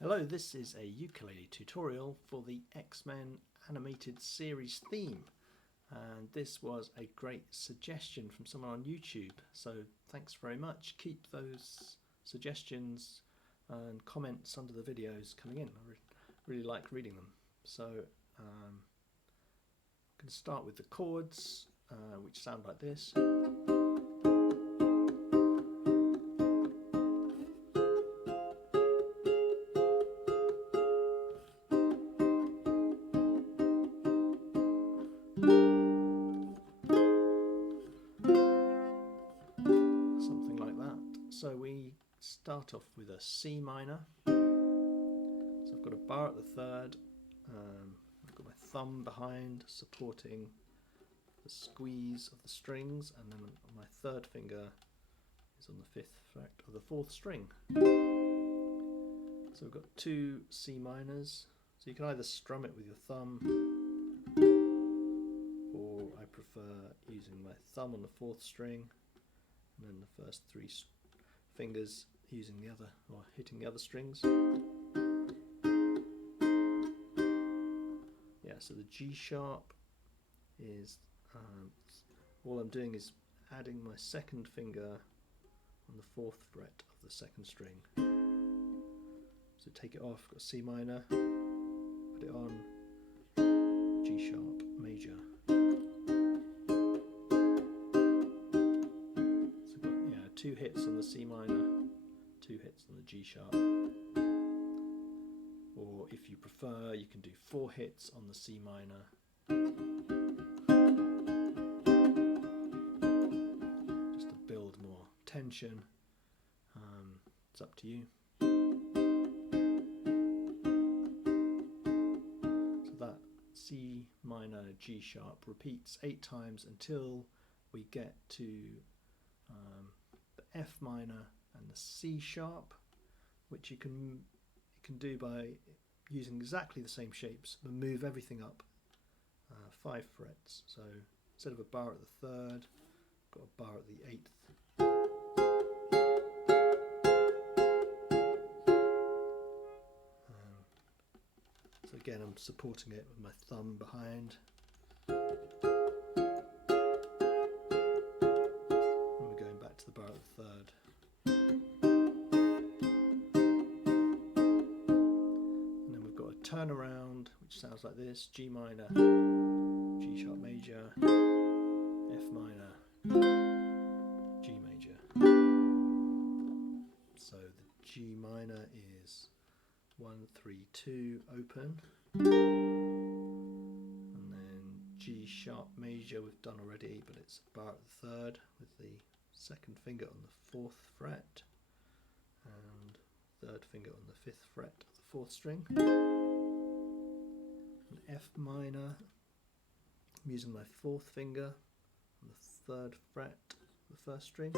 Hello, this is a ukulele tutorial for the X-Men animated series theme, and this was a great suggestion from someone on YouTube, so thanks very much. Keep those suggestions and comments under the videos coming in. I really like reading them. So I'm going to start with the chords, which sound like this. Something like that. So we start off with a C minor. So I've got a bar at the third. I've got my thumb behind supporting the squeeze of the strings, and then my third finger is on the 5th fret of the 4th string. So we've got two C minors. So you can either strum it with your thumb, or I prefer using my thumb on the 4th string, and then the first 3 fingers using the other, or hitting the other strings. Yeah, so the G sharp is, all I'm doing is adding my second finger on the 4th fret of the 2nd string. So take it off, got C minor, put it on, G sharp major. So I've got 2 hits on the C minor, 2 hits on the G sharp. Or if you prefer, you can do 4 hits on the C minor. Just to build more tension. It's up to you. So that C minor G sharp repeats 8 times until we get to the F minor and the C sharp, which you can do by using exactly the same shapes, but move everything up 5 frets. So instead of a bar at the 3rd, got a bar at the 8th. So again, I'm supporting it with my thumb behind. And we're going back to the bar at the 3rd. Turnaround, which sounds like this: G minor, G sharp major, F minor, G major. So the G minor is 1, 3, 2 open, and then G sharp major we've done already, but it's a bar at the 3rd with the 2nd finger on the 4th fret and 3rd finger on the 5th fret of the 4th string. An F minor, I'm using my 4th finger on the 3rd fret of the 1st string,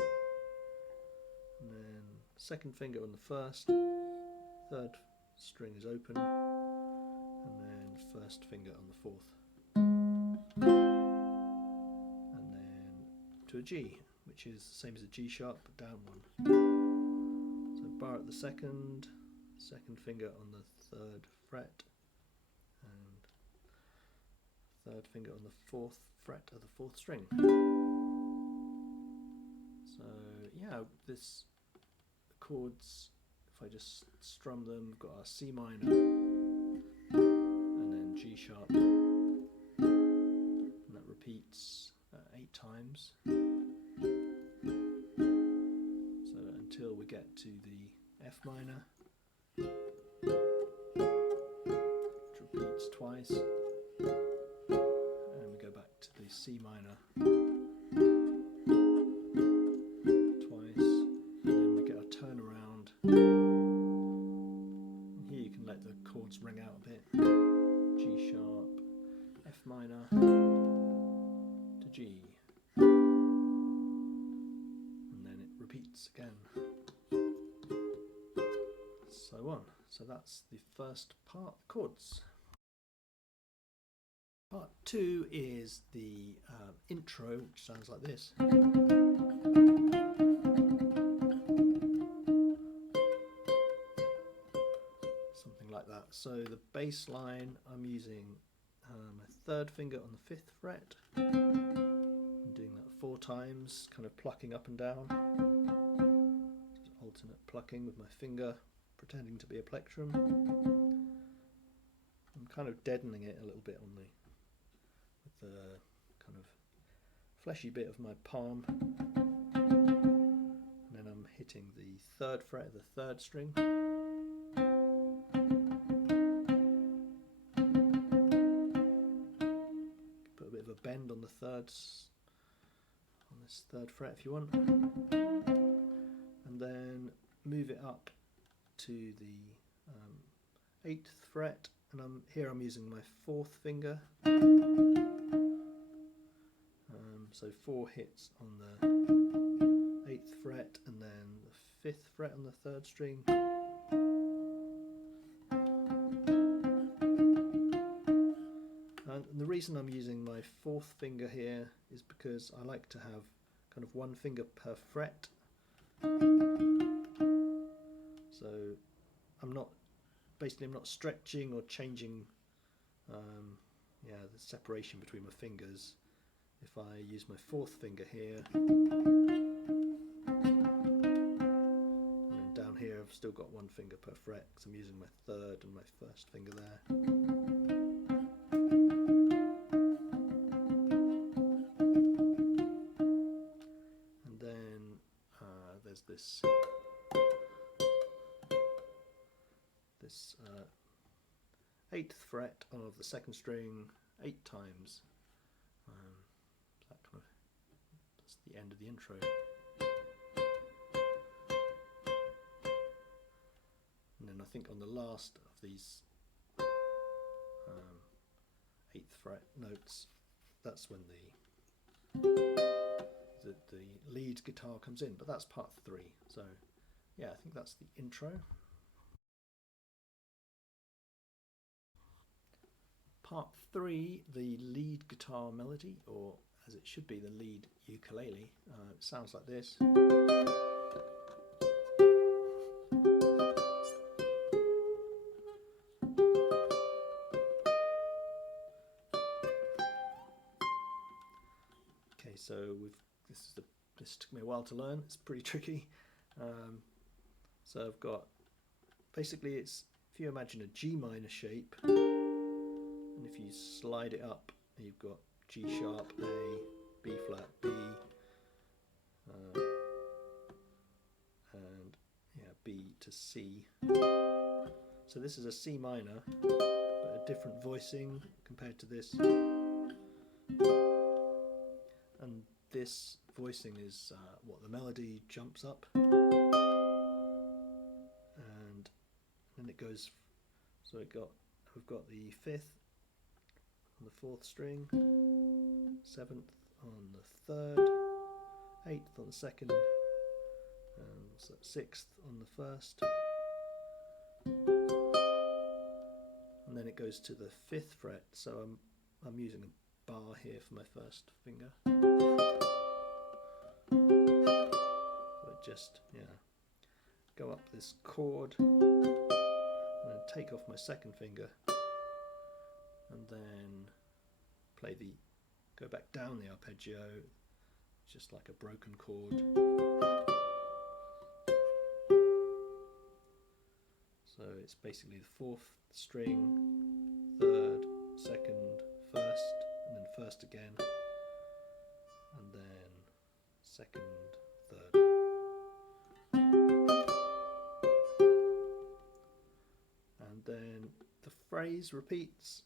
and then 2nd finger on the 1st, 3rd string is open, and then 1st finger on the 4th, and then to a G, which is the same as a G sharp but down 1. So bar at the 2nd, 2nd finger on the 3rd fret, third finger on the 4th fret of the 4th string. So yeah, this chords, if I just strum them, we've got our C minor and then G sharp, and that repeats 8 times. So until we get to the F minor, which repeats twice, and we go back to the C minor twice, and then we get our turnaround. And here you can let the chords ring out a bit. G sharp, F minor to G, and then it repeats again. So on. So that's the first part, chords. Part 2 is the intro, which sounds like this. Something like that. So the bass line, I'm using my 3rd finger on the 5th fret. I'm doing that 4 times, kind of plucking up and down. Just alternate plucking with my finger, pretending to be a plectrum. I'm kind of deadening it a little bit on with the kind of fleshy bit of my palm, and then I'm hitting the 3rd fret of the 3rd string. Put a bit of a bend on the on this 3rd fret if you want, and then move it up to the 8th fret, and here I'm using my 4th finger. So 4 hits on the 8th fret, and then the 5th fret on the 3rd string. And the reason I'm using my 4th finger here is because I like to have kind of 1 finger per fret. So I'm not stretching or changing the separation between my fingers. If I use my 4th finger here, and then down here I've still got 1 finger per fret because I'm using my 3rd and my 1st finger there. And then there's this 8th fret of the 2nd string 8 times. That's the end of the intro. And then I think on the last of these 8th fret notes, that's when the lead guitar comes in, but that's part 3. So yeah, I think that's the intro. Part 3, the lead guitar melody, or as it should be, the lead ukulele. It sounds like this. Okay, so this took me a while to learn. It's pretty tricky. So I've got, basically it's, if you imagine a G minor shape, and if you slide it up, you've got G sharp, A, B flat, B, and yeah, B to C. So this is a C minor, but a different voicing compared to this. And this voicing is what the melody jumps up, and then it goes. So we've got the 5th on the 4th string, 7th on the 3rd, 8th on the 2nd, and 6th on the 1st, and then it goes to the 5th fret. So I'm using a bar here for my 1st finger. But just go up this chord, and then take off my 2nd finger, and then go back down the arpeggio, just like a broken chord. So it's basically the fourth string, third, second, first, and then first again, and then second, third. And then the phrase repeats.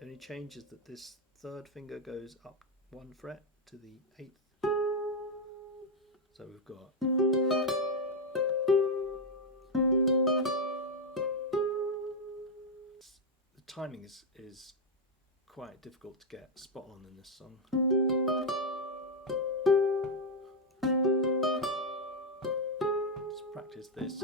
Only changes that this third finger goes up one fret to the eighth. So we've got the timing is quite difficult to get spot on in this song. Let's practice this.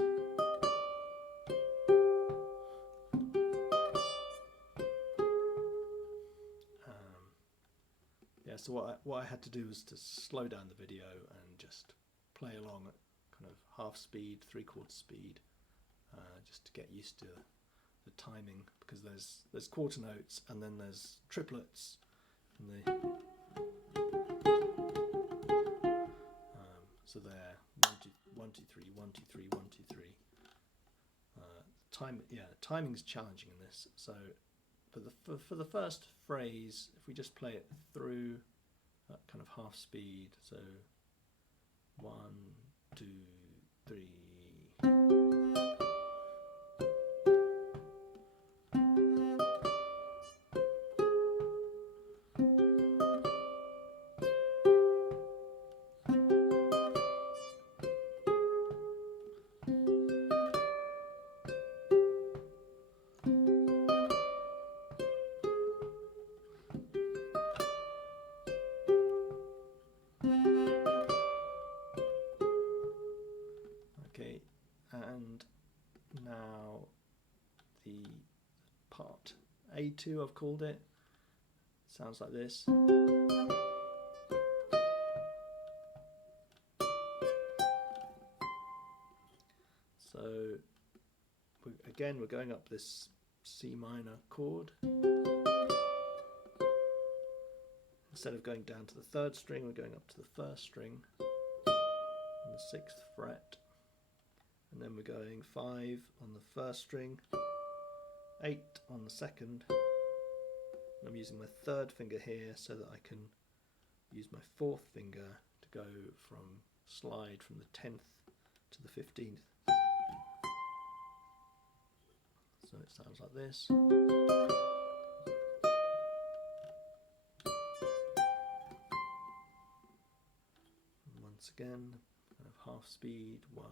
Yeah, so what I had to do was to slow down the video and just play along at kind of half speed, 3/4 speed, just to get used to the timing, because there's quarter notes and then there's triplets in the so they're 1 2 1 2 3 1 2 3 1 2 3. Timing's challenging in this. So for the first phrase, if we just play it through at kind of half speed, so 1 2 3. Okay, and now the part A2, I've called it, sounds like this. So again, we're going up this C minor chord. Instead of going down to the third string, we're going up to the first string on the 6th fret. And then we're going 5 on the first string, 8 on the second. And I'm using my third finger here so that I can use my fourth finger to go slide from the 10th to the 15th. So it sounds like this. And once again, kind of half speed, 1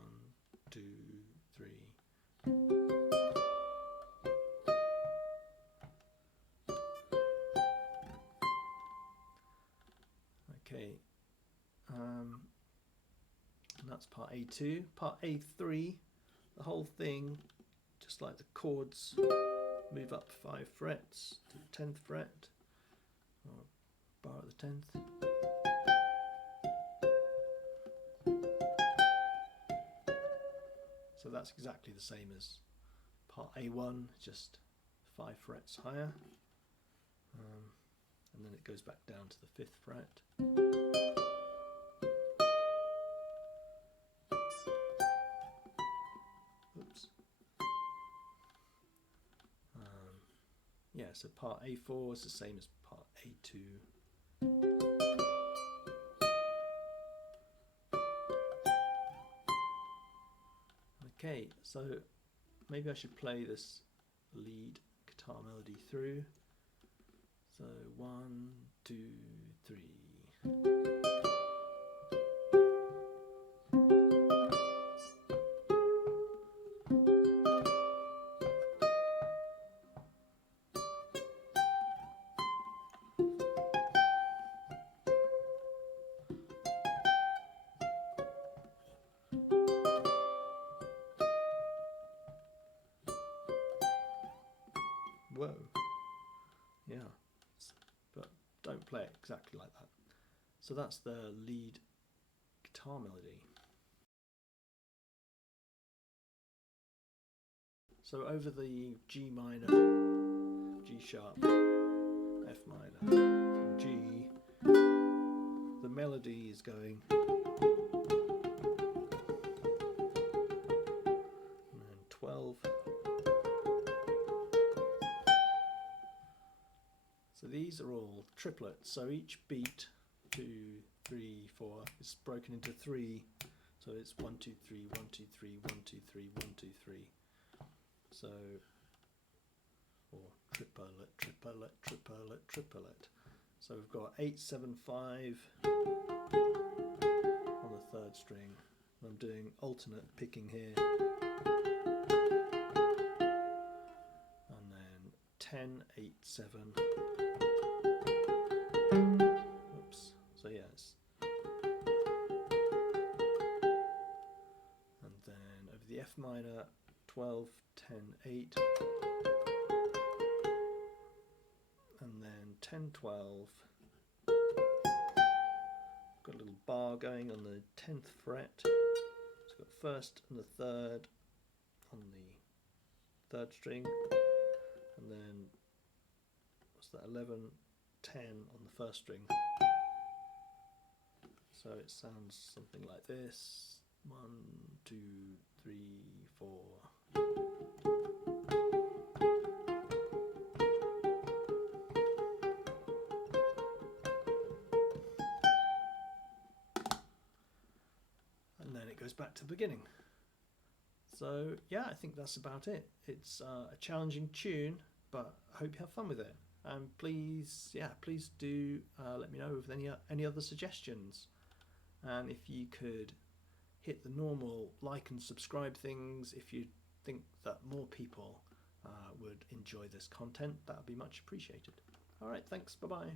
2 3. Okay, and that's part A2. Part A3, the whole thing, just like the chords, move up 5 frets to the 10th fret, or bar at the 10th. So that's exactly the same as part A1, just 5 frets higher. And then it goes back down to the 5th fret. Oops. Yeah, so part A4 is the same as part A2. Okay, so maybe I should play this lead guitar melody through. So 1 2 3. Whoa, yeah, but don't play it exactly like that. So that's the lead guitar melody. So over the G minor G sharp, F minor, G. The melody is going, and then 12. So these are all triplets, so each beat, 2, 3, 4, is broken into 3. So it's 1, 2, 3, 1, 2, 3, 1, 2, 3, 1, 2, 3. So, or triplet, triplet, triplet, triplet. So we've got 8, 7, 5 on the third string. I'm doing alternate picking here. And then 10, 8, 7. Oops. So yes. And then over the F minor, 12, 10, 8. And then 10, 12. Got a little bar going on the 10th fret. It's got first and the third on the third string, and then what's that, 11, 10 on the first string. So it sounds something like this: 1, 2, 3, 4. And then it goes back to the beginning. So yeah, I think that's about it. It's a challenging tune, but I hope you have fun with it. And please do let me know with any other suggestions. And if you could hit the normal like and subscribe things if you think that more people would enjoy this content, that would be much appreciated. All right, thanks. Bye bye.